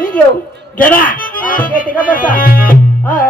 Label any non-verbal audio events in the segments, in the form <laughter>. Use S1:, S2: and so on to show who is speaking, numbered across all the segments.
S1: मी घेऊ
S2: घे ना
S1: हा, घेते का बसा हाय,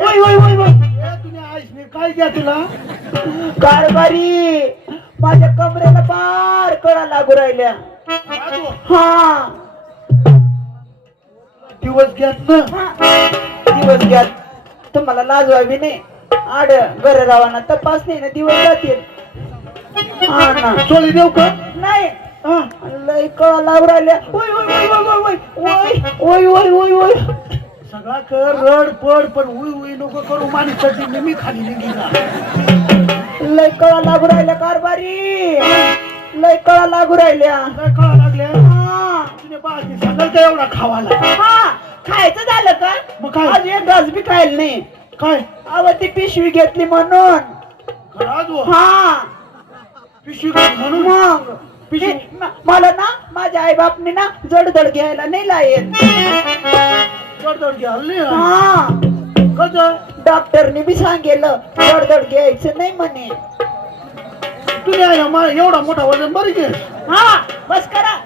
S1: वय
S2: ए, तुने आईसने काय द्या तुला?
S1: कारभारी. माझ्या कमरेला पार कळा लागू राहिल्या. हा.
S2: दिवस घेत ना?
S1: दिवस घ्या तुम्हाला लाज व्हावी नाही. आड घर रावाना तपास नाही ना दिवस जातील. हा ना.
S2: चोळी देऊ का?
S1: नाही. लय कळा लागू राहिल्या ओय ओय ओय ओय ओय ओय ओय ओय ओय
S2: सगळा कर रड पड पण उई उई नको करू माणसाची मी खाली निघिला
S1: लय कळा लागू राहिल्या कारभारी लय कळा लागू राहिल्या
S2: कळा लागल्या
S1: हा
S2: बाकी सांगाल का एवढा खावाला
S1: हा खायचं झालं का
S2: मग काय?
S1: आज एक घास बी खायला नाही
S2: काय
S1: अव ती पिशवी घेतली म्हणून हा
S2: पिशवी म्हणून
S1: मग हे, मला ना माझ्या आई बापने ना जडदड घ्यायला नाही हा.
S2: कस?
S1: डॉक्टरने बी सांगितलं जडदड घ्यायचं नाही म्हणे.
S2: तुम्ही एवढा मोठा वजन बरं घे.
S1: हा बस करा.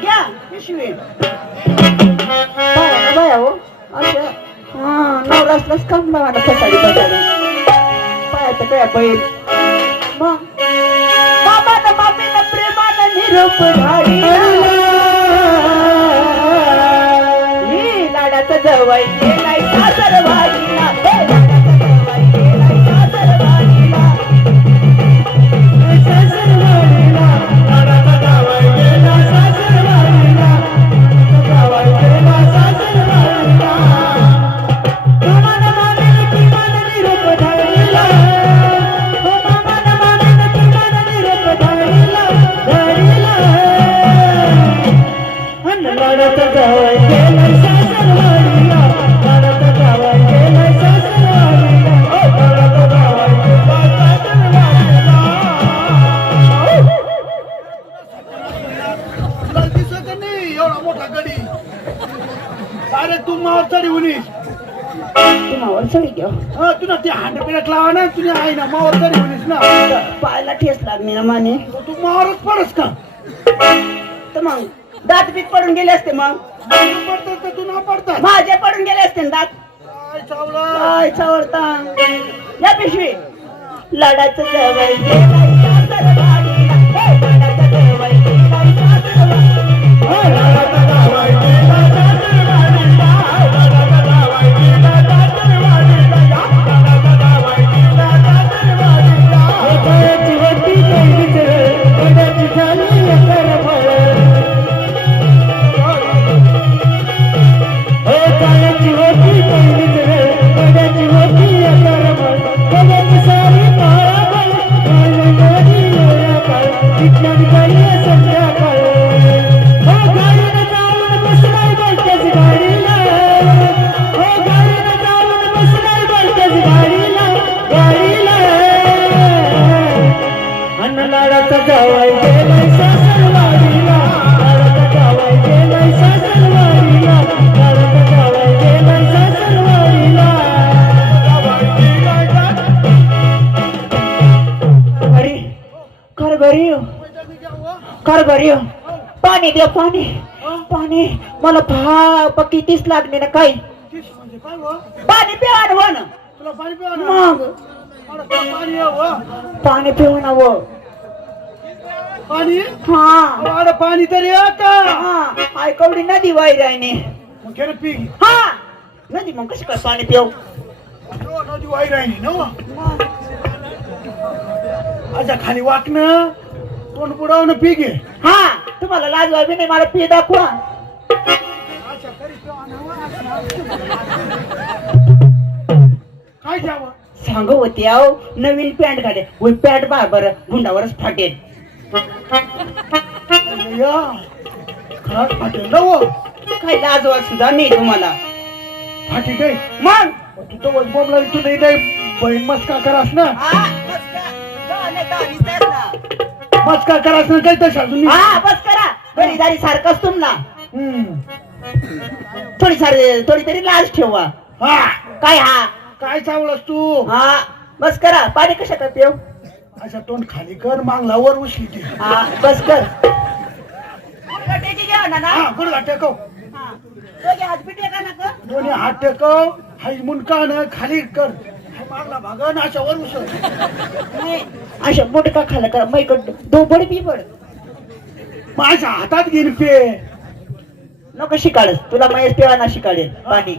S1: घ्या पिशवी. बाया ना बाया हो. असं. हा नवरासलाच काम सकाळी पायाचं काय बैल? मग?
S2: রূপ ধরিয়া ना
S1: माने।
S2: तू मारच पडस का
S1: तर मग दात बीत पडून गेले असते मग.
S2: पडतात का तू ना पडतात
S1: माझे पडून गेले असते ना दात.
S2: काय चावला?
S1: काय चावडता या पिशवी. लाडाचं जवळ. पाणी द्या पाणी पाणी मला भा कितीच लागले ना काय
S2: म्हणजे काय हो?
S1: पाणी पिवा ना. वन
S2: तुला पाणी पिवा ना
S1: मग?
S2: मला काय पाणी आहे, हो?
S1: पाणी हा.
S2: अरे पाणी तरी आहे का
S1: हा ऐकवडी नदी वाई राहिने
S2: मग पी.
S1: हा. नदी मग कशी काय पाणी पिऊ?
S2: हो, नदी वाई राहिली ना अच्छा खाली वाकणं. तोंड बुडवणं पी घे
S1: हा तुम्हाला लाज वावी नाही मला पी दाखवा.
S2: काय
S1: सांग होती अहो नवीन पॅन्ट घाले. होय पॅन्ट बा बरं गुंडावरच फाटेल.
S2: ना हो.
S1: काही लाज वाट सुद्धा नाही तुम्हाला.
S2: फाटी काय?
S1: मग?
S2: तू तर वैभवला तू नाही नाही बहीण मस्का करास
S1: हा ना.
S2: मस्का करास ना काही तशा अजून
S1: हा बस करा गरीदारी सारखंच तुम्हाला.
S2: हम्म.
S1: थोडी सारी थोडी तरी लाज ठेवा.
S2: हा.
S1: काय हा?
S2: काय चावलास तू?
S1: हा. बस करा पाणी कशा का पिऊ
S2: अशा तोंड खाली कर मागला वर उचली ती.
S1: हा बस कर घ्या ना ना
S2: हा गुडघा टेकव.
S1: हा. का?
S2: दोन्ही हात टेकव. हाय मुंडका न खाली कर. अशा वर उचल
S1: नाही अशा मोठं खाला करा. मैकड दोबड बिबड
S2: माझ्या हातात घेईन पे.
S1: नको शिकाळस तुला महेश पेवाना शिकाळेल. पाणी.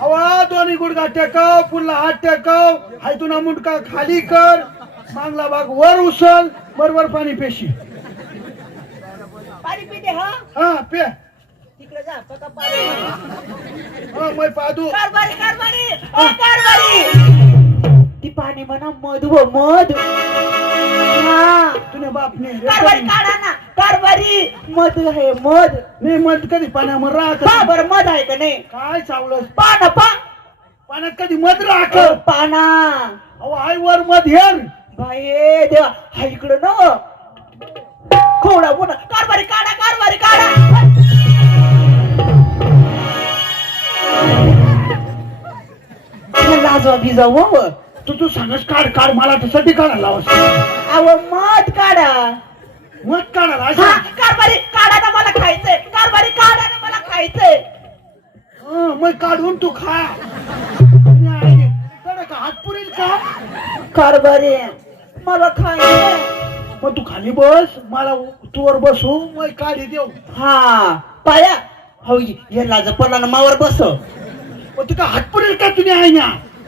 S2: अवा दोन्ही गुडघा टेकव पुन्हा हात टेकव हाय तुना मुंडका खाली कर. मागला भाग वर उचल बरोबर पाणी पेशी.
S1: पाणी पिते हा?
S2: हा पे.
S1: तिकडे जा पका पाणी
S2: हा मै पादू
S1: कारभारी कारभारी. ओ कारभारी. ती पाणी म्हणा मध व मध. हा.
S2: तुने
S1: कारभारी काढा ना. कारभारी. मध आहे मध.
S2: नाही मग कधी पाण्यावर राहत
S1: बर मध आहे का नाही?
S2: काय चावलं
S1: पा ना पा
S2: पाण्यात कधी मध राख
S1: अ, पाना
S2: अहो हाय वर मध हेर
S1: बाई देवा. हा इकडं न खोडा मोठा कारभारी काढा कारभारी काढा. लाजवा भिजाव
S2: तू तू सांगस काढ काढ मला तसाठी काढायला लावस.
S1: अव मध काढा.
S2: मध काढायला
S1: हा
S2: अशा
S1: कारभारी काढा ना मला खायचंय. कारभारी काढा ना मला खायचंय.
S2: हं, मग काढून तू खा. नाही, कडक का हात पुरेल का?
S1: कारभारी मला खायचंय.
S2: मग तू खाली बस मला तू वर बसू मग काढी देऊ.
S1: हा पाया. हो हे लाज पडला ना मावर बस.
S2: मग तुका हात पुरेल का तुने आहे ना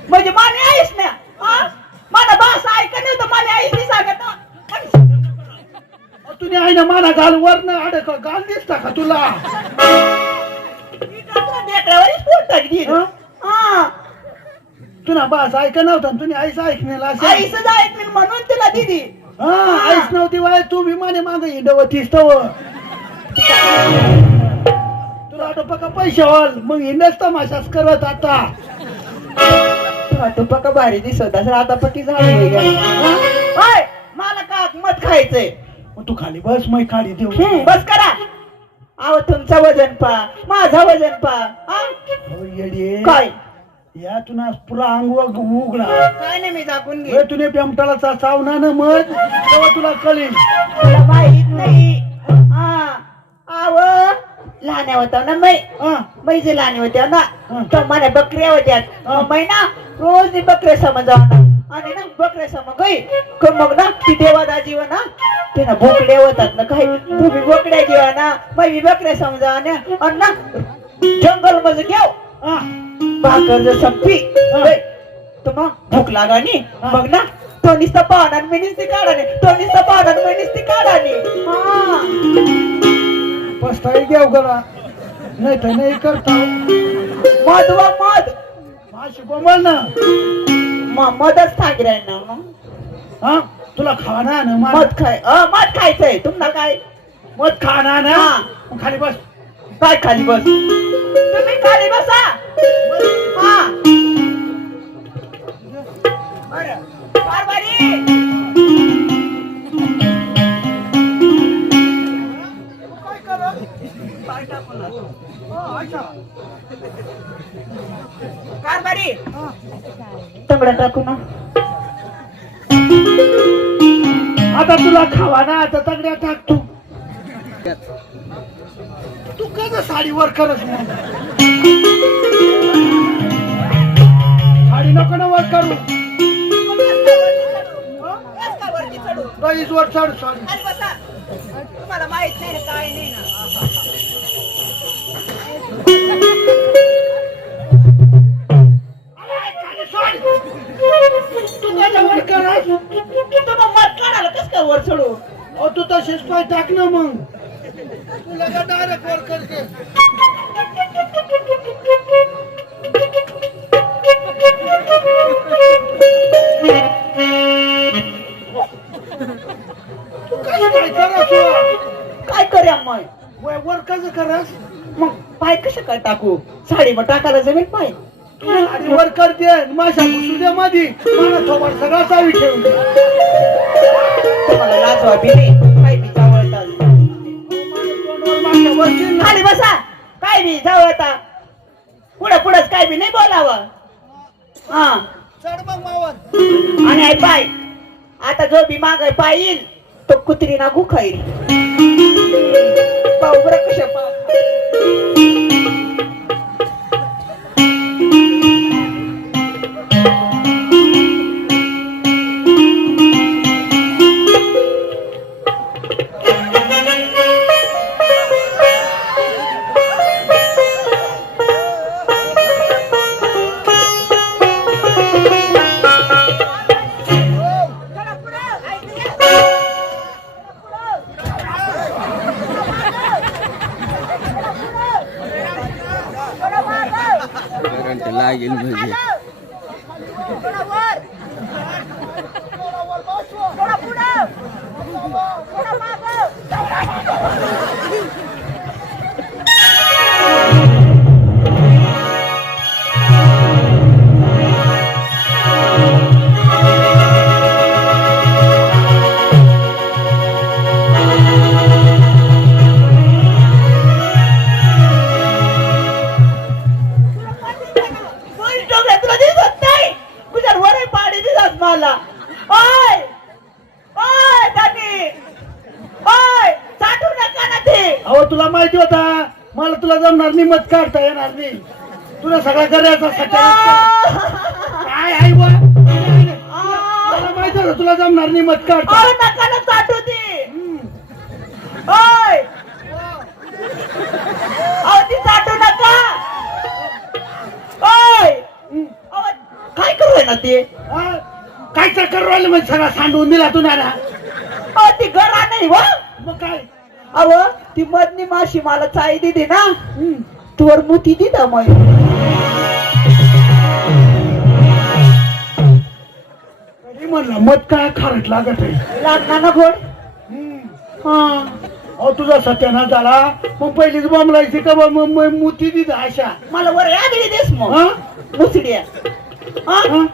S1: म्हणजे माने आईस ना? हा? मला बास ऐका नव्हतं माने आईस नाही सांगत
S2: तुने आहे ना मला घाल वर ना अडक गाल दिसता का तुला?
S1: ढेकळावरच पोट टाकली
S2: तुला बस ऐका नव्हता तुने आईस ऐकण्याला
S1: आईस मी म्हणून तुला दिदी
S2: हा आईस नव्हती वाय तू बी माने माग हिंडवतीस तव. तुला आता पका पैसे वाल? मग हिंडच तमाशाच करत आता.
S1: तुला तू पका भारी दिसत असं आता पकी झाली मला का मत खायचंय?
S2: मग तू खाली बस मग काढी देऊ
S1: हम्म, बस करा. अहो तुमचं वजन पा माझं वजन पा हा?
S2: अहो, येडे.
S1: काय?
S2: या तुला पुरा अंग उग- उघडा.
S1: काय नाही मी दाखवून घे
S2: हे तुने पेमटाला चा- चावना न मग तेव्हा तुला कळेल.
S1: माहीत नाही. हा. आव लहान होता ना मै मैचे लहान होत्या ना. तर मला बकऱ्या होत्या. मै ना रोज ती बकऱ्या समज आणि ना बकऱ्या समज गई. क मग ना ती देवादाजी व ना ते ना बोकड्या होतात ना काही. तुम्ही बोकड्या घेवा ना मी बकऱ्या समजा आणि ना जंगलमध्ये घेऊ. भाकर जर संपी
S2: हं.
S1: मग भूक लागानी. मग ना तो नुसतं पाहणार मी नुसती काढाने. तो नुसतं पाहणार मी नुसती काढाने. हा.
S2: पस्ताई देव करा नाही तर नाही करता.
S1: मध व मध.
S2: माशी बोंबल ना.
S1: म- मधच सांगितलंय ना मग.
S2: हा? तुला खाना ना
S1: मध खाय अ, मध खायचंय. तुम्हाला काय?
S2: मध खाना ना. मग खाली बस.
S1: काय खाली बस? तुम्ही खाली बसा. हा. बरं. कारभारी. कारभारी. बाई तंगड्या टाकू ना.
S2: आता तुला खावा ना आता तगड्या टाकतो तू. का साडीवर करत नाही? साडी नको ना वर करू. वर चढ. साडी
S1: तुम्हाला माहीत नाही काय नाही ना.
S2: तू तशीच पाय टाक ना मग. तुला का डायरेक्ट वर करते? तू कसं काय
S1: करूया मग
S2: वर कसं करस?
S1: मग पाय कशा काय टाकू? साडी मग टाकायला जमीन पाय.
S2: साडी वर करते. माझ्या घुसुद्या मध्ये मला थोबाड सगळा चावी ठेवून.
S1: तुम्हाला काय. खाली बसा. काय बी जावळता पुढं पुढंच काय बी नाही बोलावं. हा.
S2: चढ मग मावर
S1: आणि आई पाय. आता जो बी माग पाय येईल तो कुत्री ना गुखाईल पाहू बरं कशा पाहू
S2: Yeah. <laughs> काढता येणार नाही. तुला सगळा करायचा <laughs> काय आहे बुवा? मला माहिती होतं तुला जमणार नाही मत
S1: काय करू ना ते?
S2: हा? काय चक्कर राहिले मग सगळा सांडवून दिला तू ना
S1: अहो ती घरा नाही व
S2: मग काय?
S1: अहो ती मधली माशी मला चाई दिली ना. मुती दिला मग.
S2: तरी म्हणलं मत काय खारट लागत आहे?
S1: लागणार ना गोड. हा
S2: अहो तुझा सत्यानाश झाला. मग पहिलीच बॉम्बलायची का बा? मग मग मुती दिदा अशा.
S1: मला वर आगळी देस मग.
S2: हा?
S1: मुसड्या. हा?
S2: हा?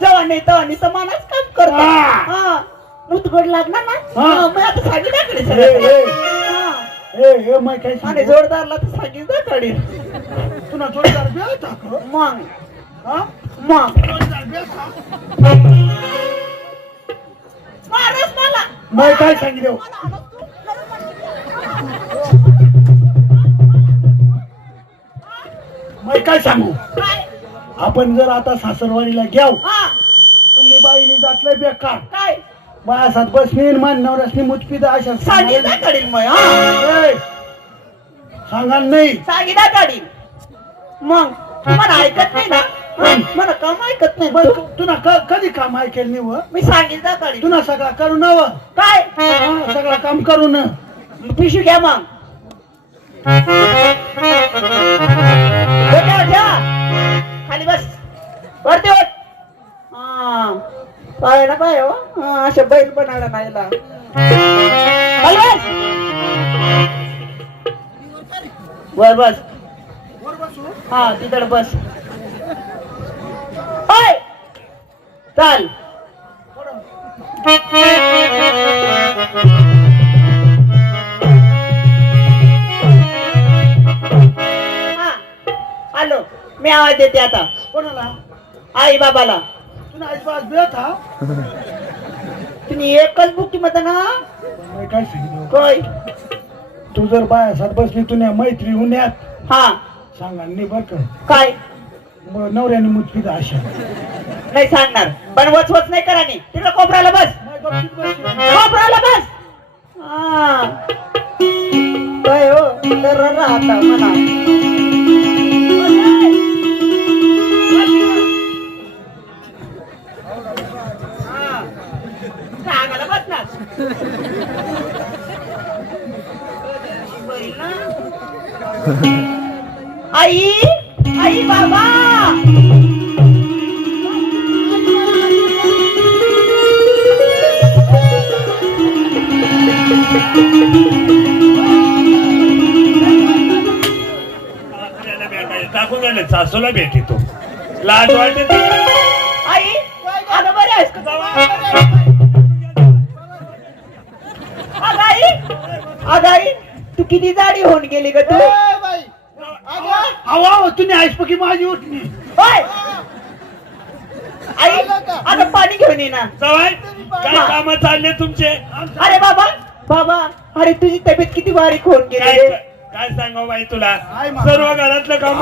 S1: जेव्हा नाही तेव्हा नाही तर मलाच काम करतो
S2: हा.
S1: हा. मुतगड लागणार ना?
S2: हा.
S1: हा, मग आता दाखडी
S2: ए,
S1: सगळं
S2: ए. ए, मग काय
S1: आणि
S2: सांगू?
S1: जोरदारला तर सागी दाखडी
S2: तुला जोरदार बी होता का?
S1: मग.
S2: हा?
S1: मग.
S2: जोरदार बी होता?
S1: मारस मला.
S2: मग काय सांगितलं? मग काय सांगू? आपण जर आता सासरवाडीला घ्याव
S1: हा.
S2: तुम्ही बाईनी जातलंय बेकार.
S1: काय?
S2: बायासात बसणे मान नवऱ्यासनी मुतपीदा अशा
S1: सागी दाखडील मग हा.
S2: ए, सांगा नाही.
S1: सागी दाखडी मग तुम्हाला ऐकत नाही ना? हा? मला काम ऐकत नाही. तू.
S2: तुला क- कधी काम ऐकेल व?
S1: मी सांगितलं दाखडी
S2: तुला सगळा करू नव
S1: काय?
S2: सगळं काम करू न.
S1: पिशवी घ्या मग. ठेवा. खाली बस. वरती हा. पाय ना पाय हो. अशा बैल बनाडा नाही ला. खाली बस. हा तिकडे बस. चाल. हा आलो. मी आवाज देते आता.
S2: कोणाला?
S1: आई बाबाला.
S2: आईस बेत हा?
S1: तुम्ही एकच बुकी मत ना?
S2: मी काय सांगितलं
S1: काय?
S2: तू जर बायासात बसली तुला मैत्री उन्यात
S1: हा.
S2: सांगा नाही बर का?
S1: काय?
S2: मग नवऱ्याने मुचकीत आशा.
S1: नाही सांगणार. पण वच वच नाही करा नी. तिकडे कोपऱ्याला बस. कोपऱ्याला बस. हा. काय हो? तर राहता म्हणा.
S3: सासूला भेटी तो लाज वाटते.
S1: आई आता बरे आहेस का? अगं आई अगं आई तू किती जाडी होऊन गेली ग तू?
S2: अहो अहो, तुम्ही आईसपैकी माझी उठली.
S1: होय. आई आता पाणी घेऊन ये ना.
S3: सवाय काय काम चालले तुमचे?
S1: अरे बाबा बाबा अरे तुझी तब्येत किती बारीक होऊन गेली रे.
S3: काय सांगावं बाई तुला. सर्व घरातलं काम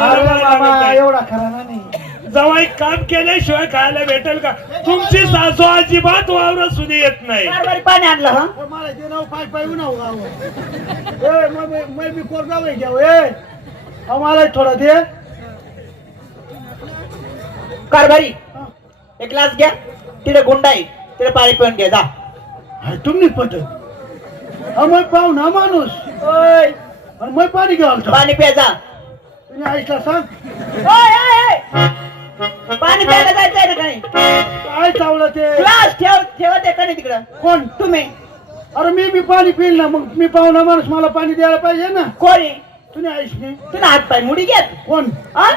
S2: एवढा खरा नाही
S3: जवाई काम केल्याशिवाय खायला भेटेल का? तुमची सासू अजिबात वावर सुद्धा येत नाही.
S1: कारभारी पाणी आणलं हा?
S2: मला ते नाव पाय पाय उन्हाव गाव. ए मी- घ्याव थोडं दे.
S1: कारभारी एक ग्लास घ्या. तिथे गुंडा आहे. तिथे पाणी पिऊन घ्या जा.
S2: अरे तुम्ही पटत मग पाहू ना माणूस.
S1: ओय,
S2: आणि मग पाणी घ्यावं लागतं.
S1: पाणी प्या जा.
S2: तुम्ही आईसला सांग.
S1: ओय, ओय, ओय. पाणी प्यायला जायचंय ना काही?
S2: काय चावलं ते?
S1: ग्लास ठेव ठेवा ते का नाही तिकडं?
S2: कोण?
S1: तुम्ही.
S2: अरे मी बी पाणी पिल ना मग मी पाहुणा माणूस मला पाणी द्यायला पाहिजे ना.
S1: कोणी?
S2: तुम्ही आईसने
S1: तुला हात पाय मुडी घ्या.
S2: कोण?
S1: हा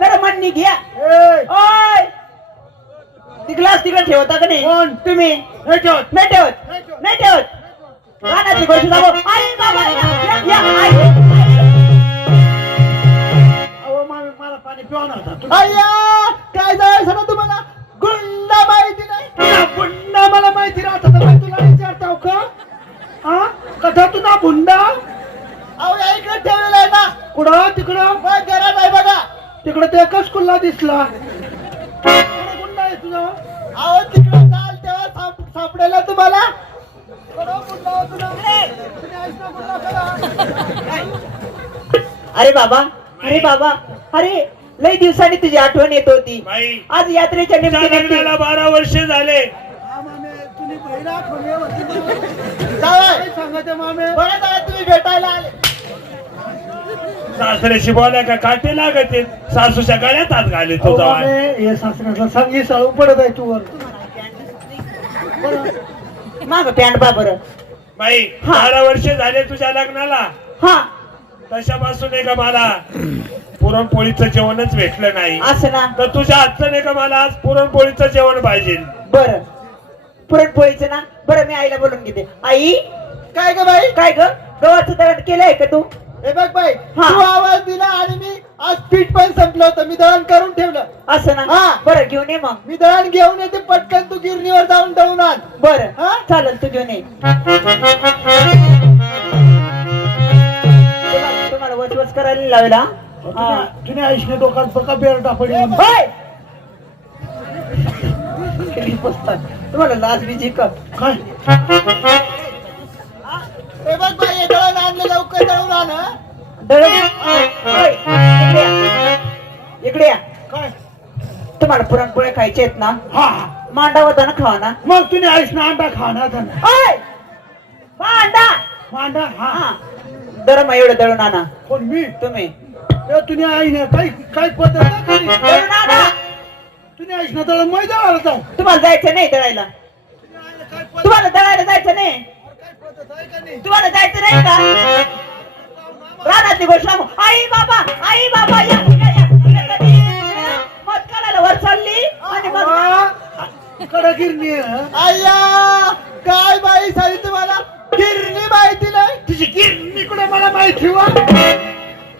S1: जरा म्हणणी घ्या.
S2: ए!
S1: ओय. ती ग्लास तिकडे ठेवता का नाही?
S2: कोण?
S1: तुम्ही.
S2: हे ठेवत.
S1: नाही ठेवत.
S2: नाही ठेवत.
S1: नाही ठेवत. रानातली गोष्ट सांगू. आई बाबा या, या, आई, आई.
S2: अहो मामी मला पाणी पिवा ना
S1: अय्या काय जायचं ना तुम्हाला? गुंडा माहिती नाही.
S2: तुला बुंडा मला माहिती राहत होतं पण तुला विचारताव का? हा कथा तुला बुंडा
S1: अहो या इकडे ठेवलेला आहे ना.
S2: कुठं? तिकडं?
S1: मग घरात आहे बघा.
S2: तिकडं ते एकच कुल्ला दिसला. कुठं गुंडा आहे तुझा.
S1: अहो तिकडे जाल तेव्हा साप- सापडेला तुम्हाला. अरे बाबा अरे बाबा अरे लई दिवसांनी तुझी आठवण येत होती.
S3: बाई
S1: आज यात्रेच्या निमित्ताने
S3: लग्नाला बारा वर्ष झाले.
S2: हा तुम्ही
S1: भेटायला आले.
S3: सासऱ्याशी बोला का? काटे लागत आहेत. सासूच्या गळ्यात हात घाले तो
S2: मामे हे सासऱ्याला सांग साळून पडत आहे तू वर.
S1: माग पॅन्ट बा बरं.
S3: बाई
S1: हा.
S3: बारा वर्ष झाले तुझ्या लग्नाला.
S1: हा.
S3: तशापासून आहे का मला पुरणपोळीचं जेवणच भेटलं नाही.
S1: असं ना?
S3: तर तुझ्या हातचं नाही का मला आज पुरणपोळीचं जेवण पाहिजे?
S1: बर. पुरणपोळीचं ना? बरं मी आईला बोलून घेते. आई? काय ग बाई? काय ग? गव्हाचं दळण केलंय का तू?
S4: हे बघ बाई
S1: हा.
S4: तू आवाज दिला आणि मी आज पीठ पण संपलं होतं मी दळण करून ठेवलं
S1: असं ना
S4: हा.
S1: बरं घेऊन ये मग
S4: मी दळण घेऊन येते पटकन तू गिरणीवर जाऊन दळून आण
S1: बरं
S4: हा?
S1: चालेल तू घेऊन ये तुम्हाला- तुम्हाला वचवच करायला लावेल हा?
S2: तुम्ही आईसने डोक्यात बघा बेर टापडी
S1: होय! खाली बसतात. तुम्हाला लाज बीजी का
S2: काय
S4: हे बघ बाई हे दळण आणलं लवकर दळून आण हं.
S1: दळण. इकडे या.
S2: काय?
S1: तुम्हाला पुरणपोळ्या खायचे आहेत ना?
S2: हा.
S1: मांडा होता ना खावा ना.
S2: मग तुम्ही आईसना अंडा खाणार का नाही?
S1: मांडा!
S2: मांडा हा.
S1: हा. दरम एवढं दळून आणा.
S2: कोण मी?
S1: तुम्ही.
S2: ए, तुम्ही आईने काय काय पद्धत नाही केली.
S1: दळून आणा
S2: तुम्ही आईसना तळ मैदानाला जाऊ
S1: तुम्हाला जायचं नाही दळायला.
S2: काय पद्धत
S1: तुम्हाला दळायला जायचं नाही.
S2: काय पद्धत आहे का नाही
S1: तुम्हाला जायचं नाही का? रानातली गोष्ट सांगू. आई बाबा आई बाबा या या? पायाला वर चालली? आणि मग
S2: कडगिरणी
S4: आय्या काय बाई सारी तुम्हाला? गिरणी माहिती नाही?
S2: तुझी गिरणी कुठे मला माहिती वा?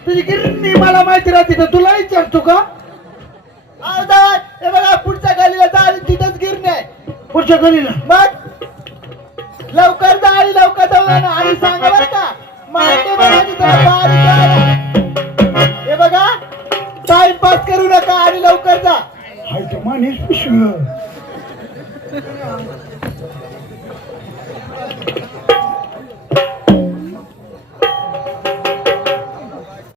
S2: तुझी गिरणी मला माहिती राहते का तुला विचारतो का? अहो जाऊ दे. हे बघा पुढच्या गलीला जा आणि तिथंच गिरणी आहे. पुढच्या गलीला?
S4: मग? लवकर जा आणि लवकर जाऊ आणि सांगा बरं का. टाइमपास करू नका आणि लवकर जा.
S2: हाय तर मानेश